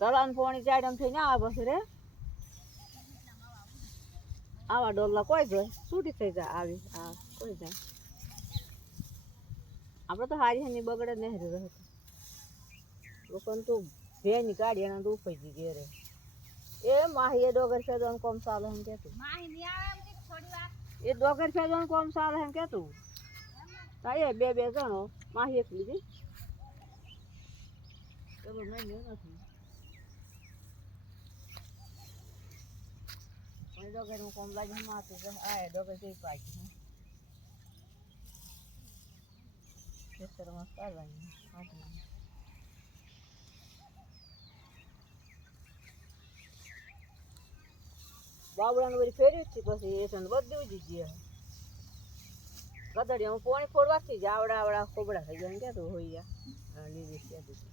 તળાન પોણી ચાડમ થઈને આવે પછી રે આવા ડોલા કોઈ જોઈ છૂટી થઈ જાય આવી આ કોઈ જાય આપણે તો હારી હાની બગડે નહીં રહે લોકોને તું ભેની કાઢી એના તો ઉપાઈ ઘેરે એ માહી એ ડોગર ફેદવાનું કોમ ચાલે એમ કેતું એ ડોગર ફેદવાનું કોમ ચાલે એમ કેતું તારે બે જણો માહી એકલી હતી ચલો મેં નથી ડોગર નું કોમ લાગે માથું આ ડોગર કઈ પાકી ખેતરમાં કાઢવાની બાબડાને બધી ફેર્યું જ છે પછી એ તને બધું જ ગયા ગદડિયા હું પોણી ફોડવાથી જ આવડા ખોબડા થઈ ગયા ક્યાં તું હોય લીધી